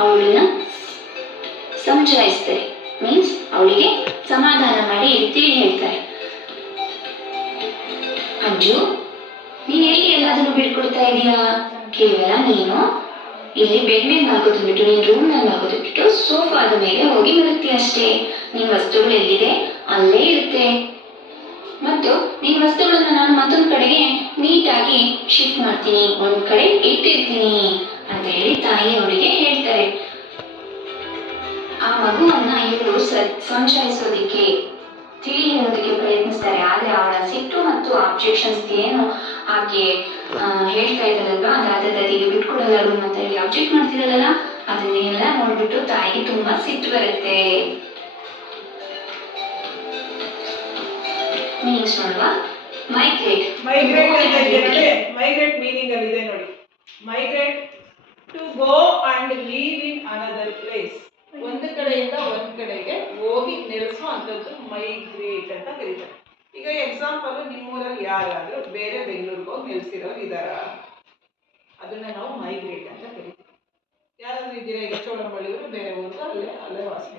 ಅವಳನ್ನ ಸಮಜಾಯಿಸ್ತಾರೆ, ಮೀನ್ಸ್ ಅವಳಿಗೆ ಸಮಾಧಾನ ಮಾಡಿ ತಿಳಿ ಹೇಳ್ತಾರೆ. ಅಂಜು, ನೀನ್ ಎಲ್ಲಿ ಎಲ್ಲಾದ್ರೂ ಬಿಟ್ಕೊಡ್ತಾ ಇದೀಯಾ? ಕೇವಲ ನೀನು ಇಲ್ಲಿ ಬೆಡ್ ಮೇಲೆ ಮಲ್ಕೋದು ಬಿಟ್ಟು, ನೀನ್ ರೂಮ್ ನಲ್ಲಿ ಮಲ್ಕೋದು ಬಿಟ್ಟು ಸೋಫಾದ ಮೇಲೆ ಹೋಗಿ ಮಲಗ್ತೀಯ ಅಷ್ಟೇ. ನಿನ್ ವಸ್ತುಗಳು ಎಲ್ಲಿದೆ ಅಲ್ಲೇ ಇರುತ್ತೆ, ಮತ್ತು ನಿನ್ ವಸ್ತುಗಳನ್ನ ನಾನು ಮತ್ತೊಂದು ಕಡೆಗೆ ನೀಟಾಗಿ ಶಿಫ್ಟ್ ಮಾಡ್ತೀನಿ, ಒಂದ್ ಕಡೆ ಇಟ್ಟಿರ್ತೀನಿ ಅಂತ ಹೇಳಿ ತಾಯಿ ಅವಳಿಗೆ ಹೇಳ್ತಾರೆ. ಆ ಮಗುವನ್ನ ಇವರು ಸಮಜಾಯಿಸೋದಿಕ್ಕೆ, ತಿಳಿ ಹೇಳೋದಕ್ಕೆ ಪ್ರಯತ್ನಿಸ್ತಾರೆ. ಆದ್ರೆ ಅವಳ ಸಿಟ್ಟು ಮತ್ತು ಆಬ್ಜೆಕ್ಷನ್ಸ್ ಏನು ಆಕೆ ಹೇಳ್ತಾ ಇದ್ದದಲ್ವಾ, ದಾದಾದಿಗೆ ಬಿಟ್ಕೊಡಲ್ಲ ರೂಮ್ ಅಂತ ಹೇಳಿ ಅಬ್ಜೆಕ್ಟ್ ಮಾಡ್ತಿದ್ದಲ್ಲ, ಅದನ್ನೆಲ್ಲ ನೋಡ್ಬಿಟ್ಟು ತಾಯಿಗೆ ತುಂಬಾ ಸಿಟ್ಟು ಬರುತ್ತೆ. ಮೀನಿಂಗ್ಸ್ ನೋಡುವ. ಮೈಗ್ರೇಟ್ ಮೀನಿಂಗ್ ಅಲ್ಲಿ ಇದೆ ನೋಡಿ. Migrate to go and leave in another place. ಒಂದು ಕಡೆಯಿಂದ ಒಂದ್ ಕಡೆಗೆ ಹೋಗಿ ನೆಲೆಸುವಂಥದ್ದು ಮೈಗ್ರೇಟ್ ಅಂತ ಕರೀತಾರೆ. ಈಗ ಎಕ್ಸಾಂಪಲ್, ನಿಮ್ಮೂರಲ್ಲಿ ಯಾರಾದ್ರೂ ಬೇರೆ ಬೆಂಗಳೂರಿಗೆ ಹೋಗಿ ನೆಲೆಸಿರೋರು ಇದಾರ, ಅದನ್ನ ನಾವು ಮೈಗ್ರೇಟ್ ಅಂತ ಕರಿತೀವಿ. ಯಾರಾದ್ರೂ ಇದ್ದೀರಾ? ಈಗ ಚೋಳಂಬಳ್ಳಿಯವರು ಬೇರೆ ಊರಿಗೆ ಅಲ್ಲೇ ವಾಸ